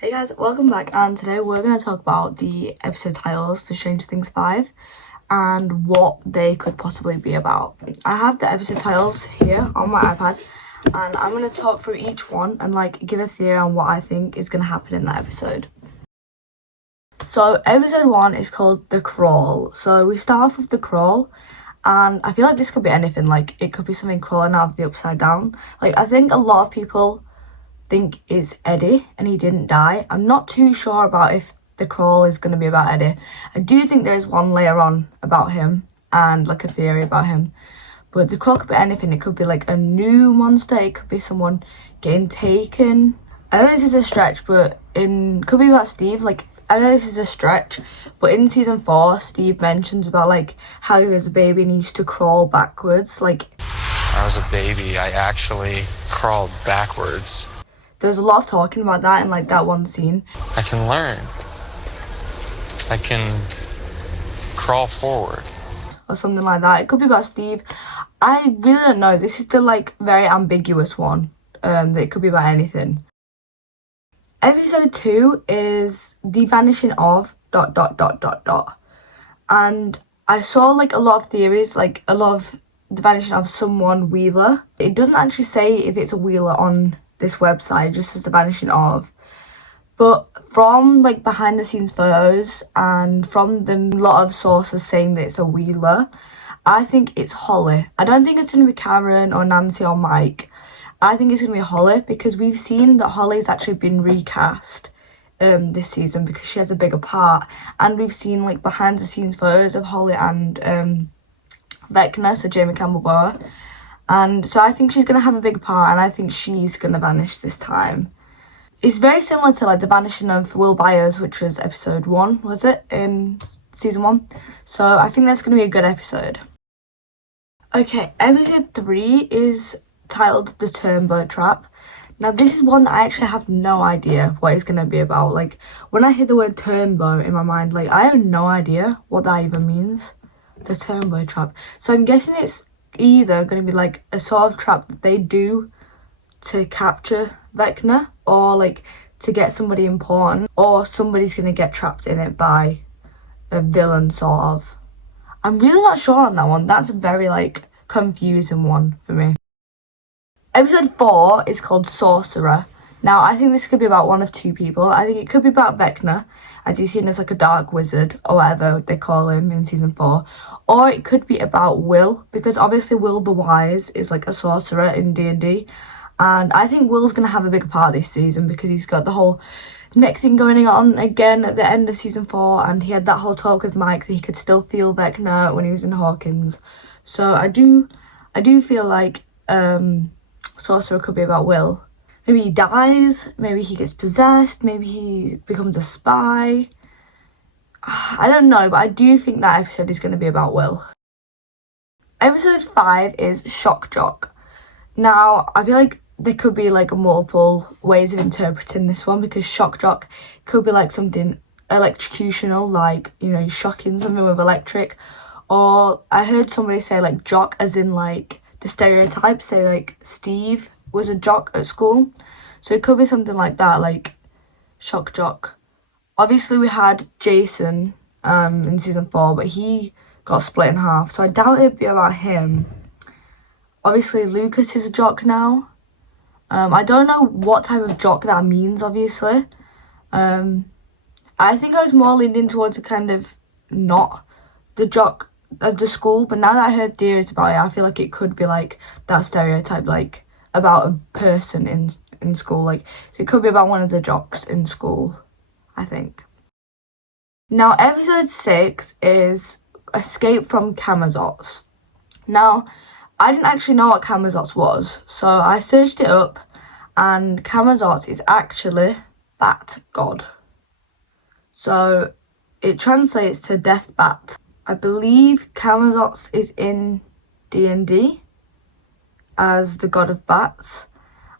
Hey guys, welcome back, and today we're going to talk about the episode titles for Stranger Things 5 and what they could possibly be about. I have the episode titles here on my iPad, and I'm going to talk through each one and give a theory on what I think is going to happen in that episode. So episode 1 is called The Crawl. So we start off with The Crawl, and I feel like this could be anything. It could be something crawling out of the upside down. I think a lot of people think it's Eddie and he didn't die. I'm not too sure about if The Crawl is going to be about Eddie. I do think there is one later on about him and a theory about him, but The Crawl could be anything. It could be a new monster, it could be someone getting taken. I know this is a stretch, but could be about Steve. I know this is a stretch, but in season 4 Steve mentions about how he was a baby and he used to crawl backwards. I was a baby, I actually crawled backwards. There's a lot of talking about that in that one scene. I can learn. I can crawl forward. Or something like that. It could be about Steve. I really don't know. This is the very ambiguous one. That it could be about anything. Episode 2 is The Vanishing of ... And I saw a lot of theories, a lot of the vanishing of someone Wheeler. It doesn't actually say if it's a Wheeler on this website, just as the vanishing of, but from behind the scenes photos and from the lot of sources saying that it's a Wheeler, I think it's Holly. I don't think it's going to be Karen or Nancy or Mike. I think it's going to be Holly, because we've seen that Holly's actually been recast this season because she has a bigger part, and we've seen behind the scenes photos of Holly and Vecna, so Jamie Campbell-Bower. And so I think she's going to have a big part, and I think she's going to vanish this time. It's very similar to the vanishing of Will Byers, which was episode 1, was it, in season 1? So I think that's going to be a good episode. Okay, episode 3 is titled The Turnbow Trap. Now this is one that I actually have no idea what it's going to be about. When I hear the word turnbow in my mind, I have no idea what that even means. The Turnbow Trap. So I'm guessing it's either going to be a sort of trap that they do to capture Vecna, or to get somebody important, or somebody's going to get trapped in it by a villain sort of. I'm really not sure on that one. That's a very confusing one for me. Episode 4 is called Sorcerer. Now I think this could be about one of two people. I think it could be about Vecna, as he's seen as a dark wizard or whatever they call him in season 4, or it could be about Will, because obviously Will the Wise is a sorcerer in D&D, and I think Will's gonna have a bigger part this season because he's got the whole neck thing going on again at the end of season 4, and he had that whole talk with Mike that he could still feel Vecna when he was in Hawkins. So I do feel Sorcerer could be about Will. Maybe he dies, maybe he gets possessed, maybe he becomes a spy. I don't know, but I do think that episode is going to be about Will. Episode 5 is Shock Jock. Now, I feel there could be multiple ways of interpreting this one, because Shock Jock could be something electrocutional, you're shocking something with electric. Or I heard somebody say jock as in the stereotype, say Steve was a jock at school. So it could be something like that, Shock Jock. Obviously we had Jason in season 4, but he got split in half, so I doubt it'd be about him. Obviously Lucas is a jock now. I don't know what type of jock that means, obviously. I think I was more leaning towards a kind of not the jock of the school, but now that I heard theories about it, I feel it could be that stereotype, about a person in school. So it could be about one of the jocks in school, I think. Now episode 6 is Escape from Camazotz. Now I didn't actually know what Camazotz was, so I searched it up, and Camazotz is actually Bat God. So it translates to Death Bat. I believe Camazotz is in D&D as the god of bats,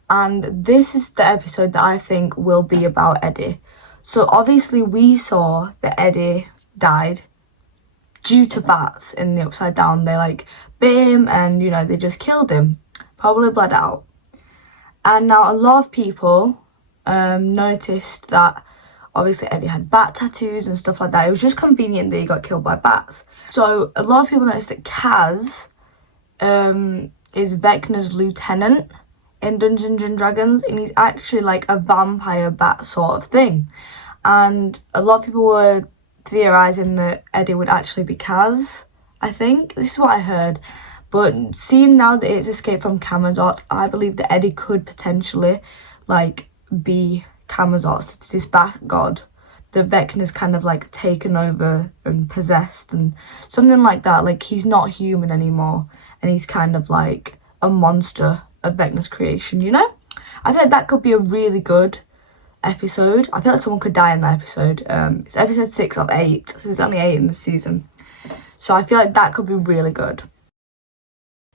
and this is the episode that I think will be about Eddie. So obviously we saw that Eddie died due to bats in the Upside Down. They bit him and they just killed him, probably bled out. And now a lot of people noticed that obviously Eddie had bat tattoos and stuff like that. It was just convenient that he got killed by bats. So a lot of people noticed that Kaz is Vecna's lieutenant in Dungeons and Dragons, and he's actually like a vampire bat sort of thing. And a lot of people were theorising that Eddie would actually be Kaz, I think. This is what I heard. But seeing now that it's Escape from Camazotz, I believe that Eddie could potentially like be Camazotz, this bat god that Vecna's kind of like taken over and possessed and something like that. Like he's not human anymore and he's kind of like a monster of Vecna's creation, you know? I feel like that could be a really good episode. I feel like someone could die in that episode. It's episode 6 of 8, so there's only 8 in the season. So I feel like that could be really good.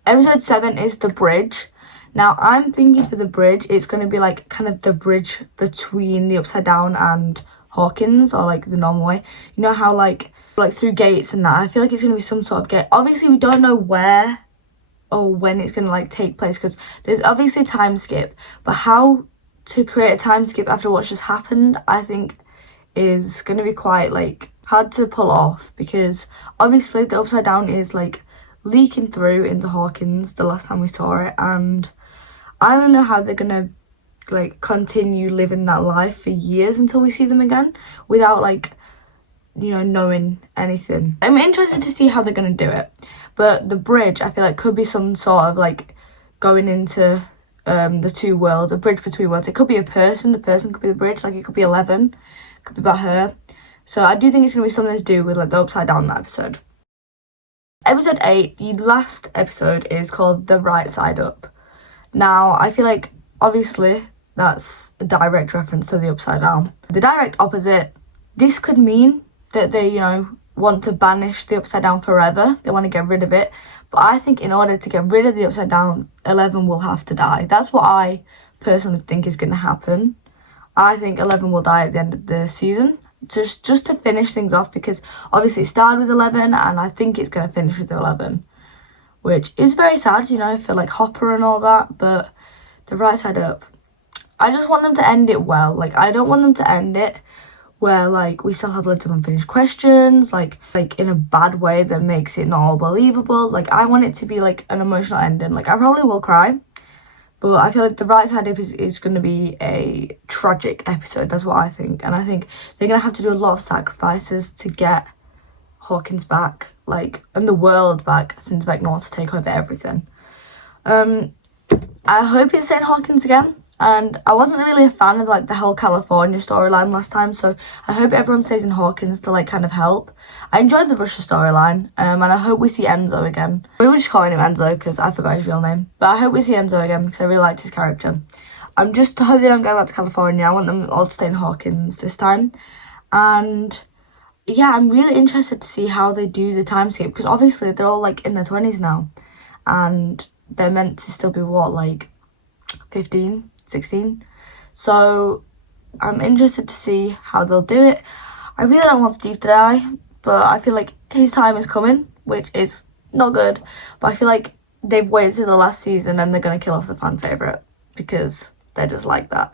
Episode 7 is The Bridge. Now, I'm thinking for The Bridge, it's going to be like kind of the bridge between the Upside Down and Hawkins, or like the normal way. You know how like through gates and that. I feel like it's going to be some sort of gate. Obviously, we don't know where or when it's going to like take place, because there's obviously a time skip. But how to create a time skip after what just happened, I think is going to be quite like hard to pull off, because obviously the Upside Down is like leaking through into Hawkins the last time we saw it, and I don't know how they're gonna like continue living that life for years until we see them again without like, you know, knowing anything. I'm interested to see how they're gonna do it. But the bridge, I feel like, could be some sort of like going into the two worlds, a bridge between worlds. It could be a person, the person could be the bridge, like it could be 11, it could be about her. So I do think it's gonna be something to do with like the Upside Down episode. Episode 8, the last episode, is called The Right Side Up. Now, I feel like, obviously, that's a direct reference to the Upside Down. The direct opposite, this could mean that they, you know, want to banish the Upside Down forever. They want to get rid of it. But I think in order to get rid of the Upside Down, 11 will have to die. That's what I personally think is going to happen. I think 11 will die at the end of the season. Just to finish things off, because obviously it started with 11 and I think it's going to finish with 11, which is very sad, you know, for like Hopper and all that. But The Right Side Up, I just want them to end it well. Like, I don't want them to end it where like we still have loads of unfinished questions, like in a bad way that makes it not all believable. Like, I want it to be like an emotional ending. Like, I probably will cry, but I feel like The Right Side Up is going to be a tragic episode. That's what I think. And I think they're going to have to do a lot of sacrifices to get Hawkins back, like, and the world back, since Vecna wants to take over everything. I hope it's St. Hawkins again. And I wasn't really a fan of like the whole California storyline last time, so I hope everyone stays in Hawkins to like kind of help. I enjoyed the Russia storyline, and I hope we see Enzo again. We were just calling him Enzo because I forgot his real name, but I hope we see Enzo again because I really liked his character. I'm just hope they don't go back to California. I want them all to stay in Hawkins this time. And yeah, I'm really interested to see how they do the time skip, because obviously they're all like in their 20s now, and they're meant to still be what, like 15, 16. So I'm interested to see how they'll do it. I really don't want Steve to die, but I feel like his time is coming, which is not good. But I feel like they've waited to the last season and they're going to kill off the fan favourite because they're just like that.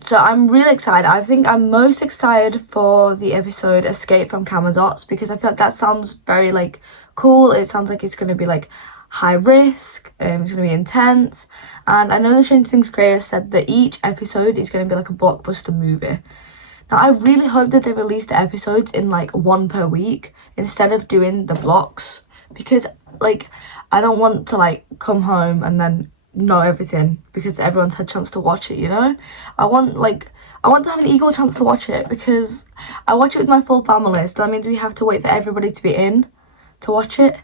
So I'm really excited. I think I'm most excited for the episode Escape from Camazotz, because I feel like that sounds very like cool. It sounds like it's going to be like high risk, it's going to be intense, and I know the Stranger Things creators said that each episode is going to be like a blockbuster movie. Now, I really hope that they release the episodes in like one per week instead of doing the blocks, because like I don't want to like come home and then know everything because everyone's had a chance to watch it, you know? I want to have an equal chance to watch it, because I watch it with my full family, so that means we have to wait for everybody to be in to watch it.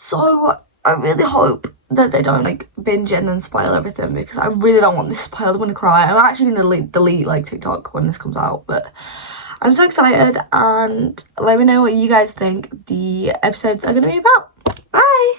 So I really hope that they don't like binge it and then spoil everything, because I really don't want this spoiled. I'm gonna cry. I'm actually gonna delete like TikTok when this comes out, but I'm so excited, and let me know what you guys think the episodes are gonna be about. Bye!